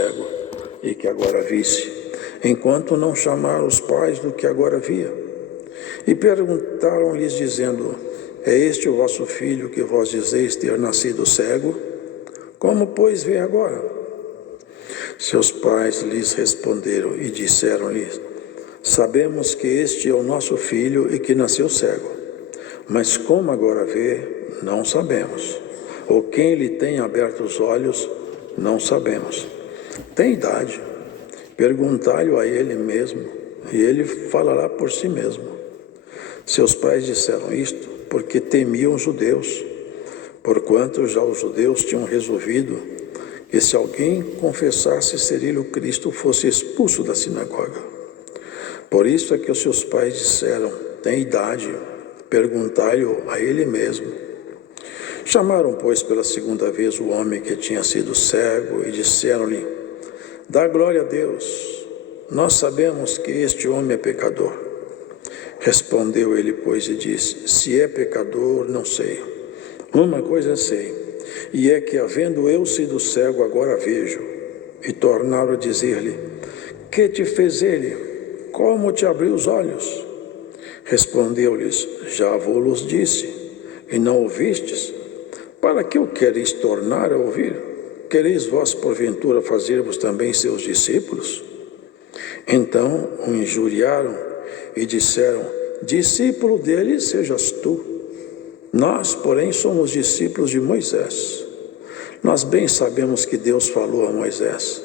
cego e que agora visse, enquanto não chamaram os pais do que agora via. E perguntaram-lhes, dizendo: é este o vosso filho que vós dizeis ter nascido cego? Como, pois, vê agora? Seus pais lhes responderam e disseram-lhes: sabemos que este é o nosso filho e que nasceu cego, mas como agora vê, não sabemos. Ou quem lhe tem aberto os olhos, não sabemos. Tem idade, perguntai-lhe a ele mesmo, e ele falará por si mesmo. Seus pais disseram isto porque temiam os judeus, porquanto já os judeus tinham resolvido que se alguém confessasse ser ele o Cristo, fosse expulso da sinagoga. Por isso é que os seus pais disseram: tem idade, perguntai-lhe a ele mesmo. Chamaram, pois, pela segunda vez o homem que tinha sido cego e disseram-lhe: dá glória a Deus, nós sabemos que este homem é pecador. Respondeu ele, pois, e disse: se é pecador, não sei. Uma coisa sei, e é que, havendo eu sido cego, agora vejo. E tornaram a dizer-lhe: que te fez ele? Como te abriu os olhos? Respondeu-lhes: já vos disse, e não ouvistes. Para que o quereis tornar a ouvir? Quereis vós, porventura, fazer-vos também seus discípulos? Então o injuriaram e disseram: discípulo dele sejas tu. Nós, porém, somos discípulos de Moisés. Nós bem sabemos que Deus falou a Moisés,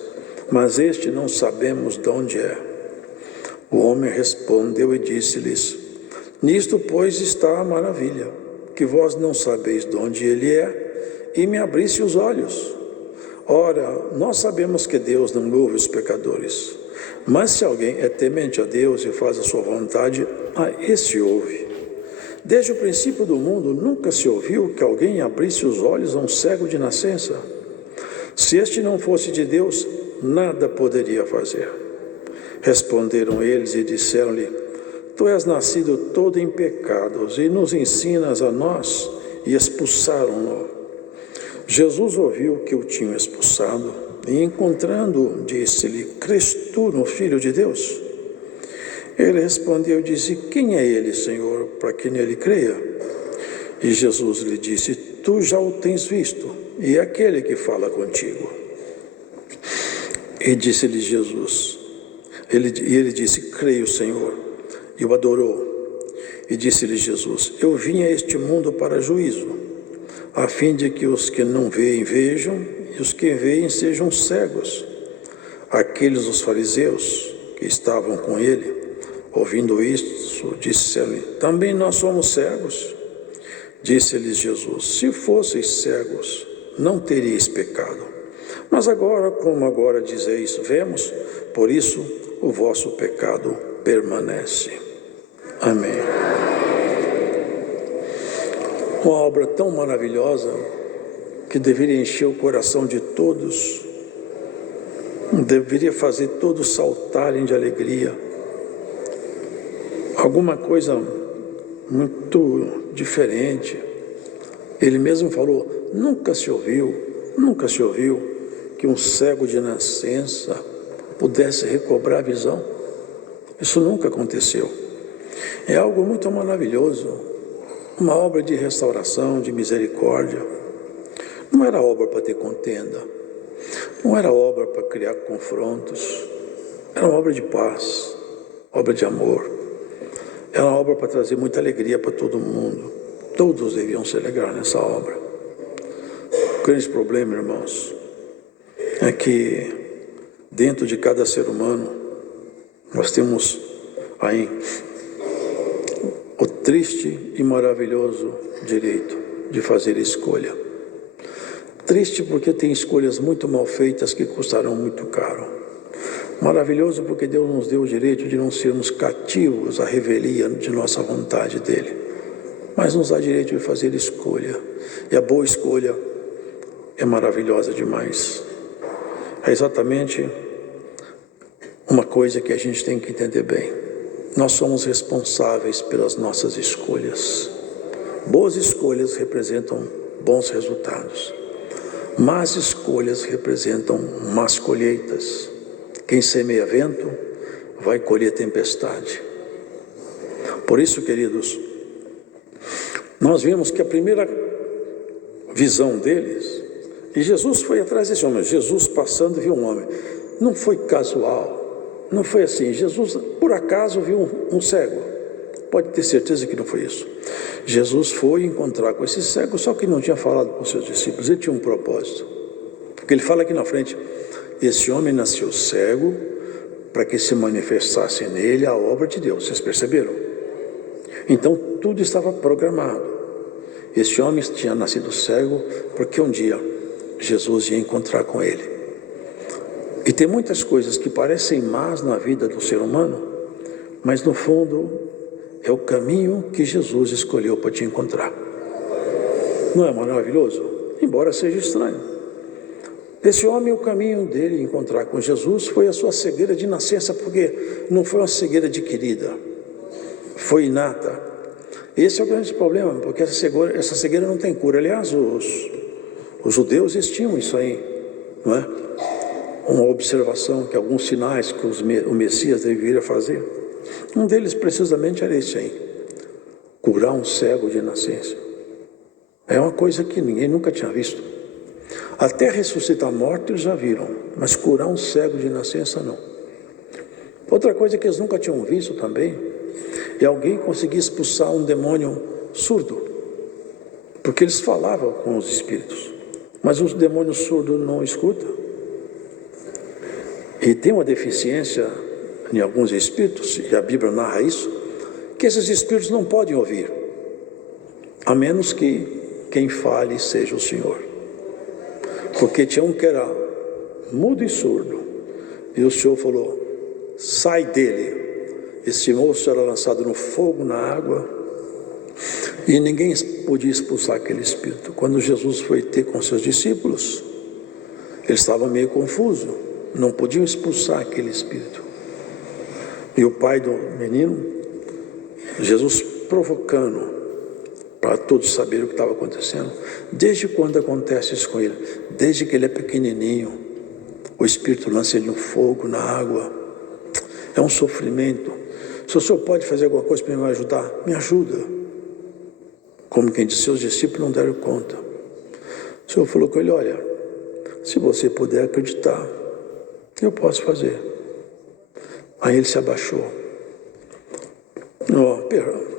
mas este não sabemos de onde é. O homem respondeu e disse-lhes: nisto, pois, está a maravilha, que vós não sabeis de onde ele é, e me abrisse os olhos. Ora, nós sabemos que Deus não ouve os pecadores, mas se alguém é temente a Deus e faz a sua vontade, a esse ouve. Desde o princípio do mundo nunca se ouviu que alguém abrisse os olhos a um cego de nascença. Se este não fosse de Deus, nada poderia fazer. Responderam eles e disseram-lhe: tu és nascido todo em pecados e nos ensinas a nós. E expulsaram-no. Jesus ouviu que o tinham expulsado e, encontrando-o, disse-lhe: crês tu no Filho de Deus? Ele respondeu e disse: quem é ele, Senhor, para que nele creia? E Jesus lhe disse: tu já o tens visto, e é aquele que fala contigo. E disse-lhe Jesus, ele disse: creio, Senhor. E o adorou. E disse-lhe Jesus: eu vim a este mundo para juízo, a fim de que os que não veem vejam, e os que veem sejam cegos. Aqueles os fariseus que estavam com ele, ouvindo isso, disseram-lhe: também nós somos cegos. Disse-lhes Jesus: se fosseis cegos, não teríeis pecado. Mas agora, como agora dizeis, vemos, por isso o vosso pecado permanece. Amém. Uma obra tão maravilhosa que deveria encher o coração de todos, deveria fazer todos saltarem de alegria. Alguma coisa muito diferente. Ele mesmo falou: nunca se ouviu que um cego de nascença pudesse recobrar a visão. Isso nunca aconteceu. É algo muito maravilhoso, uma obra de restauração, de misericórdia. Não era obra para ter contenda, não era obra para criar confrontos, era uma obra de paz, obra de amor. Era uma obra para trazer muita alegria para todo mundo. Todos deviam se alegrar nessa obra. O grande problema, irmãos, é que dentro de cada ser humano nós temos aí o triste e maravilhoso direito de fazer escolha. Triste porque tem escolhas muito mal feitas que custarão muito caro. Maravilhoso porque Deus nos deu o direito de não sermos cativos à revelia de nossa vontade dele, mas nos dá direito de fazer escolha. E a boa escolha é maravilhosa demais. É exatamente uma coisa que a gente tem que entender bem. Nós somos responsáveis pelas nossas escolhas. Boas escolhas representam bons resultados. Más escolhas representam más colheitas. Quem semeia vento vai colher tempestade. Por isso, queridos, nós vimos que a primeira visão deles, e Jesus foi atrás desse homem, Jesus passando viu um homem, não foi casual, não foi assim, Jesus por acaso viu um cego, pode ter certeza que não foi isso. Jesus foi encontrar com esse cego, só que não tinha falado com os seus discípulos, ele tinha um propósito, porque ele fala aqui na frente, esse homem nasceu cego para que se manifestasse nele a obra de Deus, vocês perceberam? Então tudo estava programado. Esse homem tinha nascido cego porque um dia Jesus ia encontrar com ele. E tem muitas coisas que parecem más na vida do ser humano, mas no fundo é o caminho que Jesus escolheu para te encontrar. Não é maravilhoso? Embora seja estranho. Esse homem, o caminho dele encontrar com Jesus foi a sua cegueira de nascença, porque não foi uma cegueira adquirida, foi inata. Esse é o grande problema, porque essa cegueira não tem cura. Aliás, os judeus estimam isso aí, não é? Uma observação que alguns sinais que o Messias deveria fazer. Um deles precisamente era esse aí, curar um cego de nascença. É uma coisa que ninguém nunca tinha visto. Até ressuscitar morto eles já viram, mas curar um cego de nascença não. Outra coisa que eles nunca tinham visto também é alguém conseguir expulsar um demônio surdo, porque eles falavam com os espíritos, mas os demônios surdos não escutam. E tem uma deficiência em alguns espíritos, e a Bíblia narra isso, que esses espíritos não podem ouvir, a menos que quem fale seja o Senhor. Porque tinha um que era mudo e surdo, e o Senhor falou, sai dele. Esse moço era lançado no fogo, na água, e ninguém podia expulsar aquele espírito. Quando Jesus foi ter com seus discípulos, eles estavam meio confusos, não podiam expulsar aquele espírito. E o pai do menino, Jesus provocando, para todos saberem o que estava acontecendo. Desde quando acontece isso com ele? Desde que ele é pequenininho, o espírito lança ele no fogo, na água. É um sofrimento. Se o Senhor pode fazer alguma coisa para me ajudar, me ajuda. Como quem disse, seus discípulos não deram conta. O Senhor falou com ele, olha, se você puder acreditar, eu posso fazer. Aí ele se abaixou.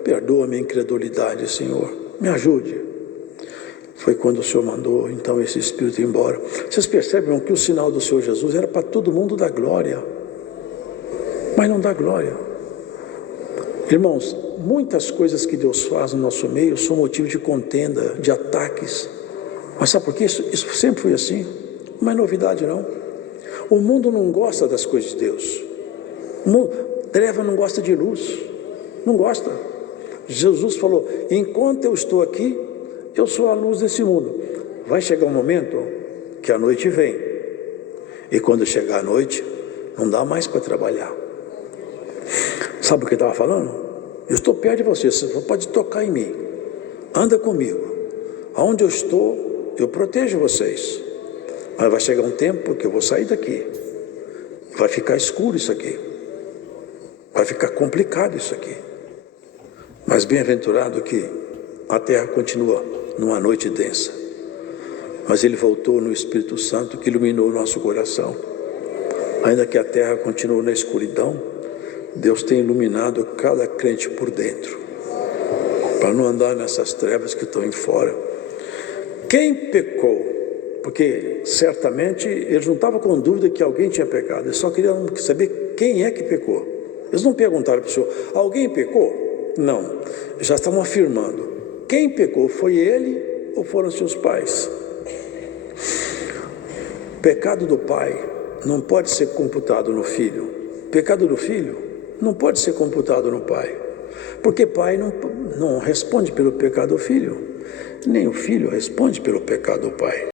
Perdoa a minha incredulidade, Senhor, me ajude. Foi quando o Senhor mandou então esse espírito ir embora. Vocês percebem que o sinal do Senhor Jesus era para todo mundo dar glória, mas não dá glória. Irmãos, muitas coisas que Deus faz no nosso meio são motivo de contenda, de ataques. Mas sabe por quê? Isso sempre foi assim, não é novidade não. O mundo não gosta das coisas de Deus. Treva não gosta de luz, não gosta. Jesus falou, enquanto eu estou aqui, eu sou a luz desse mundo. Vai chegar um momento que a noite vem, e quando chegar a noite, não dá mais para trabalhar. Sabe o que eu estava falando? Eu estou perto de você, você pode tocar em mim, anda comigo, aonde eu estou, eu protejo vocês, mas vai chegar um tempo que eu vou sair daqui, vai ficar escuro isso aqui, vai ficar complicado isso aqui, mas bem-aventurado que a terra continua numa noite densa, mas ele voltou no Espírito Santo que iluminou o nosso coração. Ainda que a terra continue na escuridão, Deus tem iluminado cada crente por dentro, para não andar nessas trevas que estão em fora. Quem pecou? Porque certamente eles não estavam com dúvida que alguém tinha pecado, eles só queriam saber quem é que pecou. Eles não perguntaram para o Senhor, alguém pecou? Não, já estavam afirmando, quem pecou? Foi ele ou foram seus pais? O pecado do pai não pode ser computado no filho, o pecado do filho não pode ser computado no pai, porque pai não responde pelo pecado do filho, nem o filho responde pelo pecado do pai.